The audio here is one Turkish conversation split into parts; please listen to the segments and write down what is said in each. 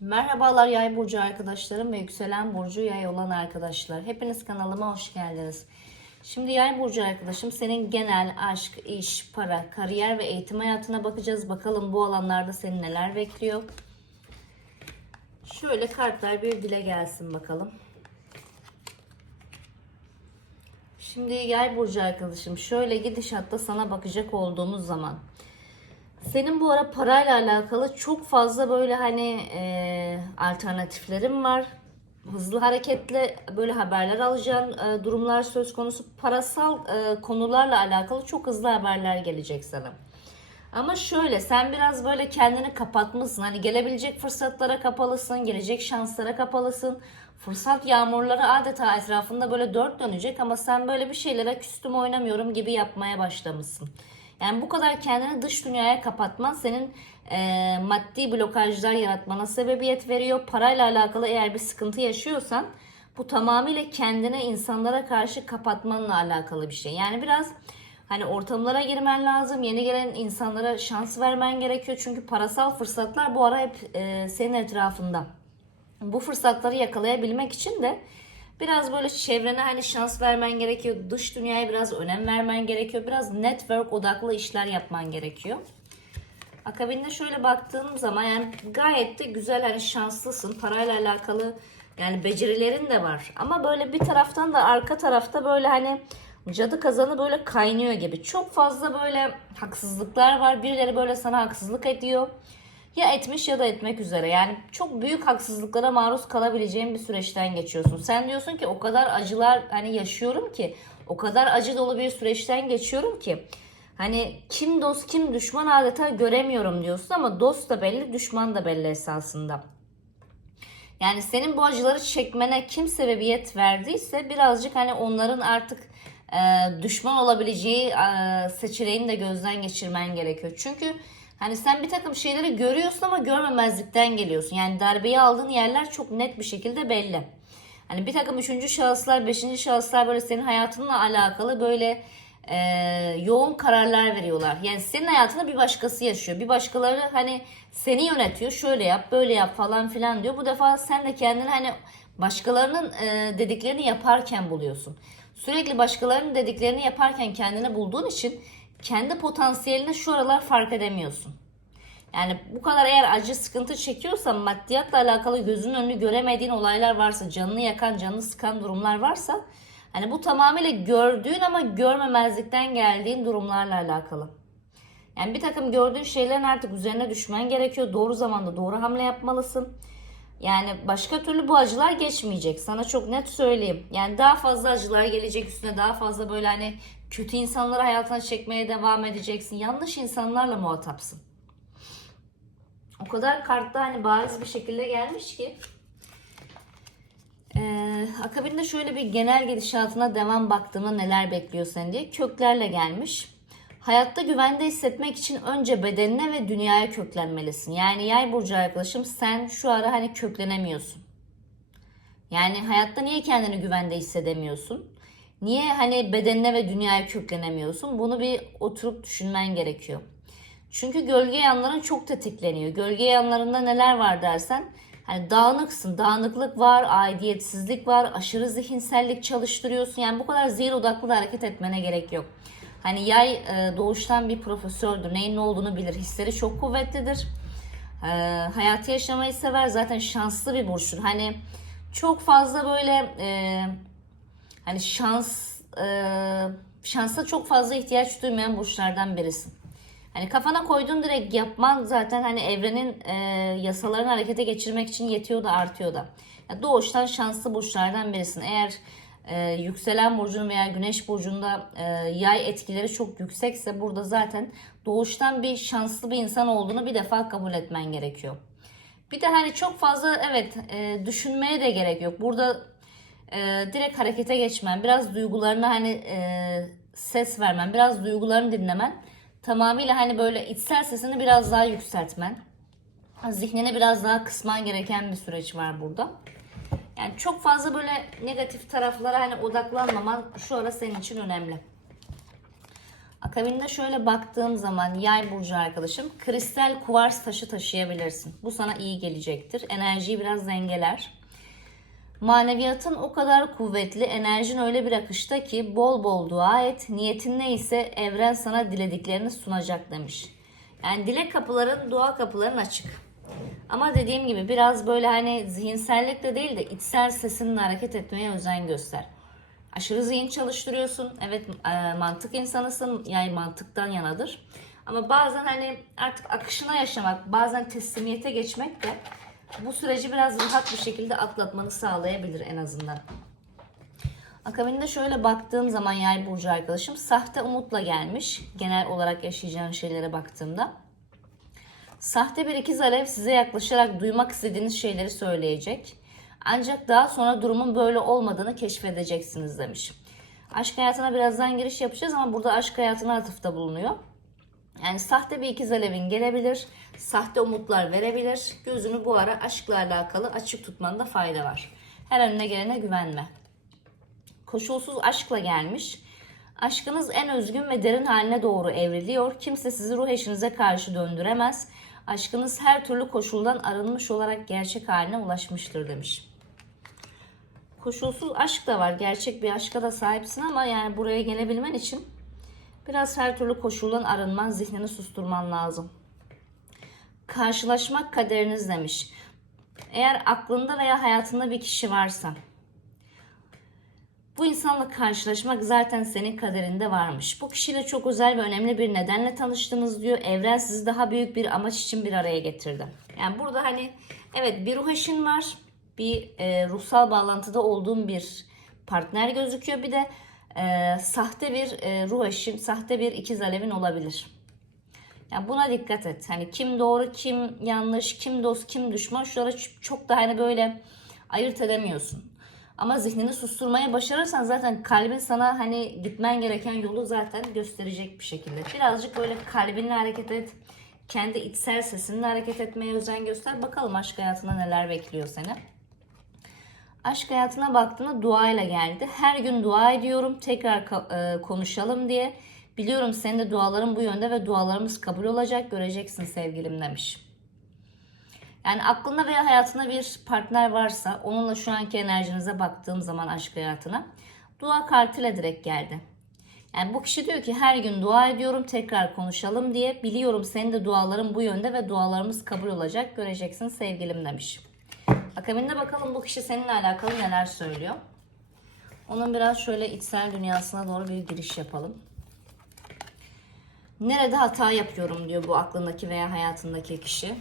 Merhabalar yay burcu arkadaşlarım ve yükselen burcu yay olan arkadaşlar. Hepiniz kanalıma hoş geldiniz. Şimdi yay burcu arkadaşım senin genel aşk, iş, para, kariyer ve eğitim hayatına bakacağız. Bakalım bu alanlarda seni neler bekliyor. Şöyle kartlar bir dile gelsin bakalım. Şimdi yay burcu arkadaşım şöyle gidişatta sana bakacak olduğumuz zaman senin bu ara parayla alakalı çok fazla böyle hani e, alternatiflerin var. Hızlı hareketle böyle haberler alacağın e, durumlar söz konusu. Parasal e, konularla alakalı çok hızlı haberler gelecek sana. Ama şöyle sen biraz böyle kendini kapatmışsın. Hani gelebilecek fırsatlara kapalısın, gelecek şanslara kapalısın. Fırsat yağmurları adeta etrafında böyle dört dönecek ama sen böyle bir şeylere küstüm oynamıyorum gibi yapmaya başlamışsın. Yani bu kadar kendini dış dünyaya kapatman senin e, maddi blokajlar yaratmana sebebiyet veriyor. Parayla alakalı eğer bir sıkıntı yaşıyorsan bu tamamıyla kendine insanlara karşı kapatmanla alakalı bir şey. Yani biraz hani ortamlara girmen lazım. Yeni gelen insanlara şans vermen gerekiyor. Çünkü parasal fırsatlar bu ara hep e, senin etrafında. Bu fırsatları yakalayabilmek için de Biraz böyle çevrene hani şans vermen gerekiyor. Dış dünyaya biraz önem vermen gerekiyor. Biraz network odaklı işler yapman gerekiyor. Akabinde şöyle baktığım zaman yani gayet de güzel hani şanslısın. Parayla alakalı yani becerilerin de var. Ama böyle bir taraftan da arka tarafta böyle hani cadı kazanı böyle kaynıyor gibi. Çok fazla böyle haksızlıklar var. Birileri böyle sana haksızlık ediyor ya etmiş ya da etmek üzere. Yani çok büyük haksızlıklara maruz kalabileceğin bir süreçten geçiyorsun. Sen diyorsun ki o kadar acılar hani yaşıyorum ki o kadar acı dolu bir süreçten geçiyorum ki hani kim dost kim düşman adeta göremiyorum diyorsun ama dost da belli düşman da belli esasında. Yani senin bu acıları çekmene kim sebebiyet verdiyse birazcık hani onların artık e, düşman olabileceği e, seçeneğini de gözden geçirmen gerekiyor. Çünkü Hani sen bir takım şeyleri görüyorsun ama görmemezlikten geliyorsun. Yani darbeyi aldığın yerler çok net bir şekilde belli. Hani bir takım üçüncü şahıslar, beşinci şahıslar böyle senin hayatınla alakalı böyle e, yoğun kararlar veriyorlar. Yani senin hayatında bir başkası yaşıyor. Bir başkaları hani seni yönetiyor. Şöyle yap, böyle yap falan filan diyor. Bu defa sen de kendini hani başkalarının e, dediklerini yaparken buluyorsun. Sürekli başkalarının dediklerini yaparken kendini bulduğun için kendi potansiyeline şu aralar fark edemiyorsun. Yani bu kadar eğer acı sıkıntı çekiyorsan maddiyatla alakalı gözünün önünü göremediğin olaylar varsa, canını yakan, canını sıkan durumlar varsa hani bu tamamıyla gördüğün ama görmemezlikten geldiğin durumlarla alakalı. Yani bir takım gördüğün şeylerin artık üzerine düşmen gerekiyor. Doğru zamanda doğru hamle yapmalısın. Yani başka türlü bu acılar geçmeyecek. Sana çok net söyleyeyim. Yani daha fazla acılar gelecek üstüne daha fazla böyle hani kötü insanları hayatına çekmeye devam edeceksin. Yanlış insanlarla muhatapsın. O kadar kartta hani bariz bir şekilde gelmiş ki. Ee, akabinde şöyle bir genel gidişatına devam baktığımda neler bekliyor seni diye köklerle gelmiş. Hayatta güvende hissetmek için önce bedenine ve dünyaya köklenmelisin. Yani yay burcu arkadaşım sen şu ara hani köklenemiyorsun. Yani hayatta niye kendini güvende hissedemiyorsun? Niye hani bedenine ve dünyaya köklenemiyorsun? Bunu bir oturup düşünmen gerekiyor. Çünkü gölge yanların çok tetikleniyor. Gölge yanlarında neler var dersen hani dağınıksın, dağınıklık var, aidiyetsizlik var, aşırı zihinsellik çalıştırıyorsun. Yani bu kadar zihin odaklı da hareket etmene gerek yok. Hani yay e, doğuştan bir profesördür. Neyin ne olduğunu bilir. Hisleri çok kuvvetlidir. E, hayatı yaşamayı sever. Zaten şanslı bir burçtur. Hani çok fazla böyle e, hani şans e, şansa çok fazla ihtiyaç duymayan burçlardan birisin. Hani kafana koyduğun direkt yapman zaten hani evrenin e, yasalarını harekete geçirmek için yetiyor da artıyor da. Yani doğuştan şanslı burçlardan birisin. Eğer e, yükselen burcun veya güneş burcunda e, yay etkileri çok yüksekse burada zaten doğuştan bir şanslı bir insan olduğunu bir defa kabul etmen gerekiyor. Bir de hani çok fazla evet e, düşünmeye de gerek yok. Burada e, direkt harekete geçmen, biraz duygularına hani e, ses vermen, biraz duygularını dinlemen tamamıyla hani böyle içsel sesini biraz daha yükseltmen, zihnini biraz daha kısman gereken bir süreç var burada. Yani çok fazla böyle negatif taraflara hani odaklanmaman şu ara senin için önemli. Akabinde şöyle baktığım zaman yay burcu arkadaşım kristal kuvars taşı taşıyabilirsin. Bu sana iyi gelecektir. Enerjiyi biraz dengeler. Maneviyatın o kadar kuvvetli, enerjin öyle bir akışta ki bol bol dua et. Niyetin neyse evren sana dilediklerini sunacak demiş. Yani dilek kapıların, dua kapıların açık. Ama dediğim gibi biraz böyle hani zihinsellikle değil de içsel sesinle hareket etmeye özen göster. Aşırı zihin çalıştırıyorsun. Evet e, mantık insanısın. Yani mantıktan yanadır. Ama bazen hani artık akışına yaşamak, bazen teslimiyete geçmek de bu süreci biraz rahat bir şekilde atlatmanı sağlayabilir en azından. Akabinde şöyle baktığım zaman yay burcu arkadaşım sahte umutla gelmiş. Genel olarak yaşayacağın şeylere baktığımda. Sahte bir ikiz alev size yaklaşarak duymak istediğiniz şeyleri söyleyecek. Ancak daha sonra durumun böyle olmadığını keşfedeceksiniz demiş. Aşk hayatına birazdan giriş yapacağız ama burada aşk hayatına atıfta bulunuyor. Yani sahte bir ikiz alevin gelebilir, sahte umutlar verebilir. Gözünü bu ara aşkla alakalı açık tutmanda fayda var. Her önüne gelene güvenme. Koşulsuz aşkla gelmiş. Aşkınız en özgün ve derin haline doğru evriliyor. Kimse sizi ruh eşinize karşı döndüremez. Aşkınız her türlü koşuldan arınmış olarak gerçek haline ulaşmıştır demiş. Koşulsuz aşk da var. Gerçek bir aşka da sahipsin ama yani buraya gelebilmen için biraz her türlü koşuldan arınman, zihnini susturman lazım. Karşılaşmak kaderiniz demiş. Eğer aklında veya hayatında bir kişi varsa bu insanla karşılaşmak zaten senin kaderinde varmış. Bu kişiyle çok özel ve önemli bir nedenle tanıştınız diyor. Evren sizi daha büyük bir amaç için bir araya getirdi. Yani burada hani evet bir ruh eşin var. Bir e, ruhsal bağlantıda olduğun bir partner gözüküyor. Bir de e, sahte bir e, ruh eşin, sahte bir ikiz alevin olabilir. Yani buna dikkat et. Hani kim doğru, kim yanlış, kim dost, kim düşman. Şuralara çok da hani böyle ayırt edemiyorsun. Ama zihnini susturmaya başarırsan zaten kalbin sana hani gitmen gereken yolu zaten gösterecek bir şekilde. Birazcık böyle kalbinle hareket et. Kendi içsel sesinle hareket etmeye özen göster. Bakalım aşk hayatına neler bekliyor seni. Aşk hayatına baktığında duayla geldi. Her gün dua ediyorum tekrar e, konuşalım diye. Biliyorum senin de duaların bu yönde ve dualarımız kabul olacak. Göreceksin sevgilim demiş. Yani aklında veya hayatında bir partner varsa onunla şu anki enerjinize baktığım zaman aşk hayatına dua kartıyla direkt geldi. Yani bu kişi diyor ki her gün dua ediyorum tekrar konuşalım diye biliyorum senin de duaların bu yönde ve dualarımız kabul olacak göreceksin sevgilim demiş. Akabinde bakalım bu kişi seninle alakalı neler söylüyor. Onun biraz şöyle içsel dünyasına doğru bir giriş yapalım. Nerede hata yapıyorum diyor bu aklındaki veya hayatındaki kişi.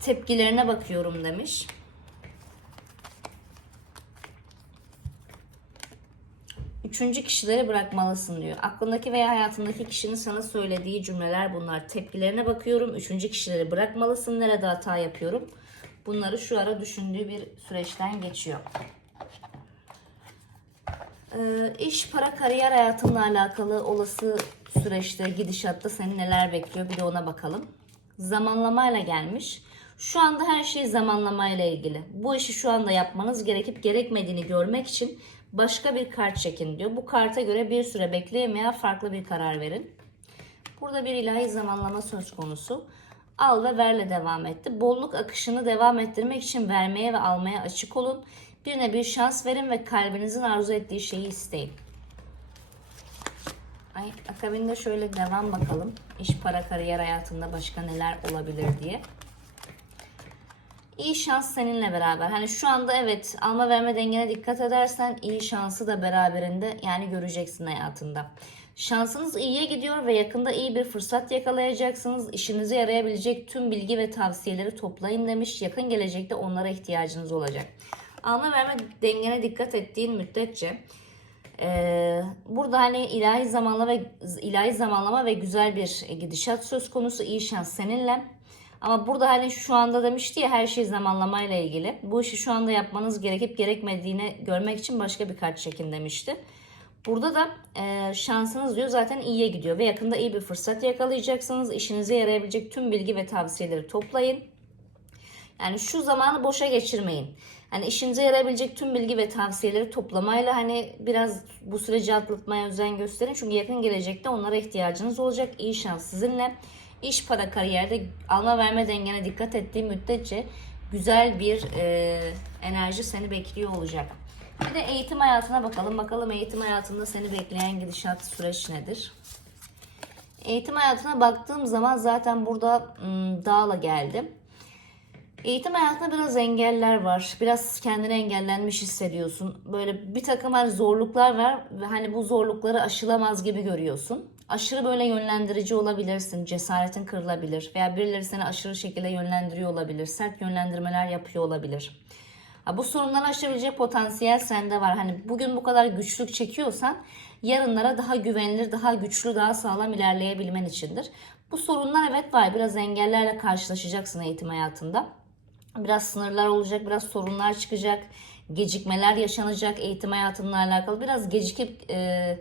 tepkilerine bakıyorum demiş. Üçüncü kişileri bırakmalısın diyor. Aklındaki veya hayatındaki kişinin sana söylediği cümleler bunlar. Tepkilerine bakıyorum. Üçüncü kişileri bırakmalısın. Nerede hata yapıyorum? Bunları şu ara düşündüğü bir süreçten geçiyor. Ee, iş, para, kariyer hayatınla alakalı olası süreçte, gidişatta seni neler bekliyor? Bir de ona bakalım. Zamanlamayla gelmiş. Şu anda her şey zamanlamayla ilgili. Bu işi şu anda yapmanız gerekip gerekmediğini görmek için başka bir kart çekin diyor. Bu karta göre bir süre bekleyin veya farklı bir karar verin. Burada bir ilahi zamanlama söz konusu. Al ve verle devam etti. Bolluk akışını devam ettirmek için vermeye ve almaya açık olun. Birine bir şans verin ve kalbinizin arzu ettiği şeyi isteyin. Ay, akabinde şöyle devam bakalım. İş, para, kariyer hayatında başka neler olabilir diye. İyi şans seninle beraber. Hani şu anda evet alma verme dengene dikkat edersen iyi şansı da beraberinde yani göreceksin hayatında. Şansınız iyiye gidiyor ve yakında iyi bir fırsat yakalayacaksınız. İşinize yarayabilecek tüm bilgi ve tavsiyeleri toplayın demiş. Yakın gelecekte onlara ihtiyacınız olacak. Alma verme dengene dikkat ettiğin müddetçe ee, burada hani ilahi zamanlama ve ilahi zamanlama ve güzel bir gidişat söz konusu. iyi şans seninle. Ama burada hani şu anda demişti ya her şey zamanlamayla ilgili. Bu işi şu anda yapmanız gerekip gerekmediğini görmek için başka bir kart çekin demişti. Burada da e, şansınız diyor zaten iyiye gidiyor ve yakında iyi bir fırsat yakalayacaksınız. İşinize yarayabilecek tüm bilgi ve tavsiyeleri toplayın. Yani şu zamanı boşa geçirmeyin. Hani işinize yarayabilecek tüm bilgi ve tavsiyeleri toplamayla hani biraz bu süreci atlatmaya özen gösterin. Çünkü yakın gelecekte onlara ihtiyacınız olacak. İyi şans sizinle. İş, para, kariyerde alma verme dengene dikkat ettiği müddetçe güzel bir e, enerji seni bekliyor olacak. Bir de eğitim hayatına bakalım. Bakalım eğitim hayatında seni bekleyen gidişat süreç nedir? Eğitim hayatına baktığım zaman zaten burada ım, dağla geldim. Eğitim hayatında biraz engeller var. Biraz kendini engellenmiş hissediyorsun. Böyle bir takım hani zorluklar var ve hani bu zorlukları aşılamaz gibi görüyorsun. Aşırı böyle yönlendirici olabilirsin. Cesaretin kırılabilir. Veya birileri seni aşırı şekilde yönlendiriyor olabilir. Sert yönlendirmeler yapıyor olabilir. Bu sorunları aşabilecek potansiyel sende var. Hani bugün bu kadar güçlük çekiyorsan yarınlara daha güvenilir, daha güçlü, daha sağlam ilerleyebilmen içindir. Bu sorunlar evet var. Biraz engellerle karşılaşacaksın eğitim hayatında. Biraz sınırlar olacak, biraz sorunlar çıkacak, gecikmeler yaşanacak eğitim hayatınla alakalı. Biraz gecikip e,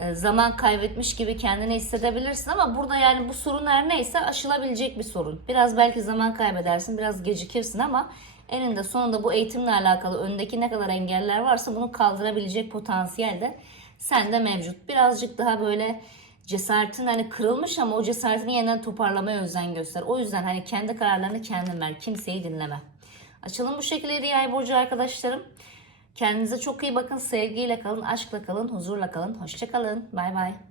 e, zaman kaybetmiş gibi kendini hissedebilirsin ama burada yani bu sorun her neyse aşılabilecek bir sorun. Biraz belki zaman kaybedersin, biraz gecikirsin ama eninde sonunda bu eğitimle alakalı öndeki ne kadar engeller varsa bunu kaldırabilecek potansiyel de sende mevcut. Birazcık daha böyle cesaretin hani kırılmış ama o cesaretini yeniden toparlamaya özen göster. O yüzden hani kendi kararlarını kendin ver. Kimseyi dinleme. Açılım bu şekildeydi yay burcu arkadaşlarım. Kendinize çok iyi bakın. Sevgiyle kalın, aşkla kalın, huzurla kalın. Hoşça kalın. Bay bay.